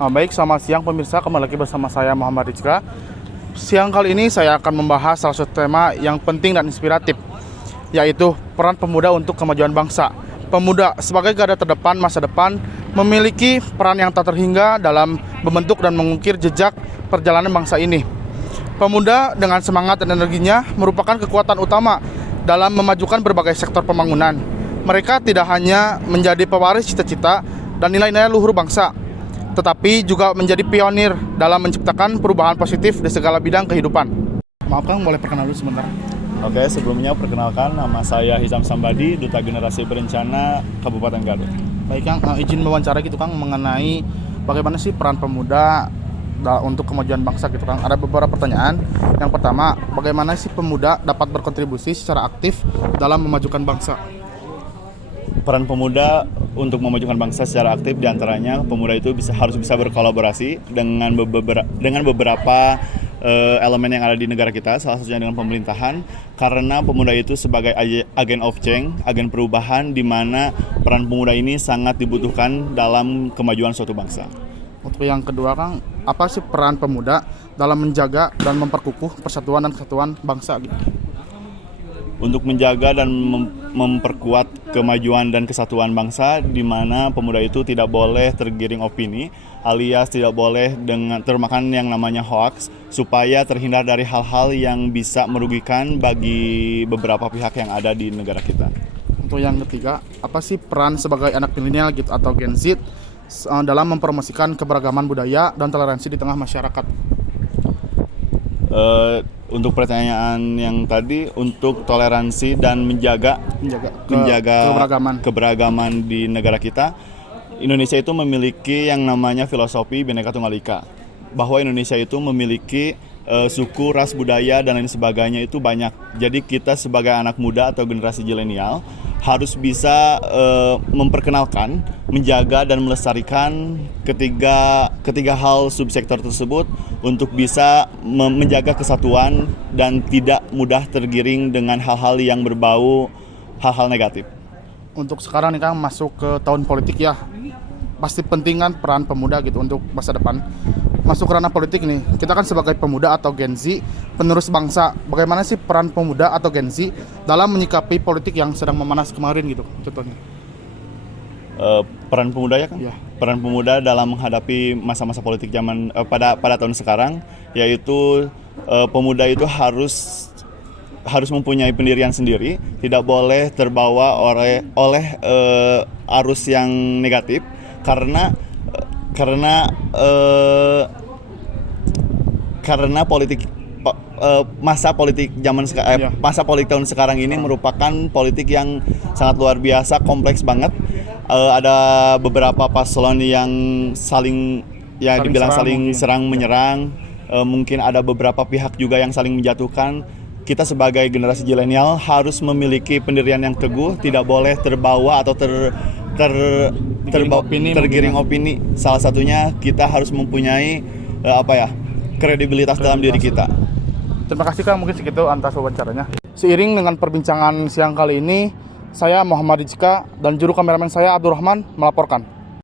Baik, selamat siang pemirsa, kembali lagi bersama saya Muhammad Rizka. Siang kali ini saya akan membahas salah satu tema yang penting dan inspiratif, yaitu peran pemuda untuk kemajuan bangsa. Pemuda sebagai garda terdepan masa depan memiliki peran yang tak terhingga dalam membentuk dan mengukir jejak perjalanan bangsa ini. Pemuda dengan semangat dan energinya merupakan kekuatan utama dalam memajukan berbagai sektor pembangunan. Mereka tidak hanya menjadi pewaris cita-cita dan nilai-nilai luhur bangsa, tetapi juga menjadi pionir dalam menciptakan perubahan positif di segala bidang kehidupan. Maaf Kang, boleh perkenalan dulu sebentar? Oke, sebelumnya perkenalkan, nama saya Hizam Sambadi, Duta Generasi Berencana Kabupaten Garut. Baik Kang, izin wawancara gitu Kang mengenai bagaimana sih peran pemuda untuk kemajuan bangsa gitu Kang. Ada beberapa pertanyaan. Yang pertama, bagaimana sih pemuda dapat berkontribusi secara aktif dalam memajukan bangsa? Peran pemuda untuk memajukan bangsa secara aktif, diantaranya pemuda itu harus bisa berkolaborasi dengan beberapa elemen yang ada di negara kita, salah satunya dengan pemerintahan, karena pemuda itu sebagai agen of change, agen perubahan, di mana peran pemuda ini sangat dibutuhkan dalam kemajuan suatu bangsa. Untuk yang kedua Kang, apa sih peran pemuda dalam menjaga dan memperkukuh persatuan dan kesatuan bangsa gitu? Untuk menjaga dan memperkuat kemajuan dan kesatuan bangsa, di mana pemuda itu tidak boleh tergiring opini, alias tidak boleh termakan yang namanya hoax, supaya terhindar dari hal-hal yang bisa merugikan bagi beberapa pihak yang ada di negara kita. Untuk yang ketiga, apa sih peran sebagai anak milenial gitu atau Gen Z dalam mempromosikan keberagaman budaya dan toleransi di tengah masyarakat? Untuk pertanyaan yang tadi, untuk toleransi dan menjaga keberagaman di negara kita, Indonesia itu memiliki yang namanya filosofi Bhinneka Tunggal Ika, bahwa Indonesia itu memiliki suku, ras, budaya, dan lain sebagainya itu banyak. Jadi kita sebagai anak muda atau generasi zilenial harus bisa memperkenalkan, menjaga, dan melestarikan ketiga hal subsektor tersebut untuk bisa menjaga kesatuan dan tidak mudah tergiring dengan hal-hal yang berbau hal-hal negatif. Untuk sekarang nih Kang, masuk ke tahun politik ya, pasti penting kan peran pemuda gitu untuk masa depan. Masuk ke ranah politik nih, kita kan sebagai pemuda atau Gen Z, penerus bangsa, bagaimana sih peran pemuda atau Gen Z dalam menyikapi politik yang sedang memanas kemarin gitu contohnya? Peran pemuda ya kan? Ya. Peran pemuda dalam menghadapi masa-masa politik zaman pada tahun sekarang, yaitu pemuda itu harus mempunyai pendirian sendiri, tidak boleh terbawa oleh arus yang negatif, karena masa politik tahun sekarang ini merupakan politik yang sangat luar biasa, kompleks banget. Ada beberapa paslon yang dibilang saling serang menyerang. Mungkin ada beberapa pihak juga yang saling menjatuhkan. Kita sebagai generasi zilenial harus memiliki pendirian yang teguh, tidak boleh terbawa atau tergiring opini. Salah satunya kita harus mempunyai kredibilitas dalam diri kita. Terima kasih Kang, mungkin segitu atas wawancaranya. Seiring dengan perbincangan siang kali ini, saya Muhammad Rizka dan juru kameramen saya Abdurrahman melaporkan.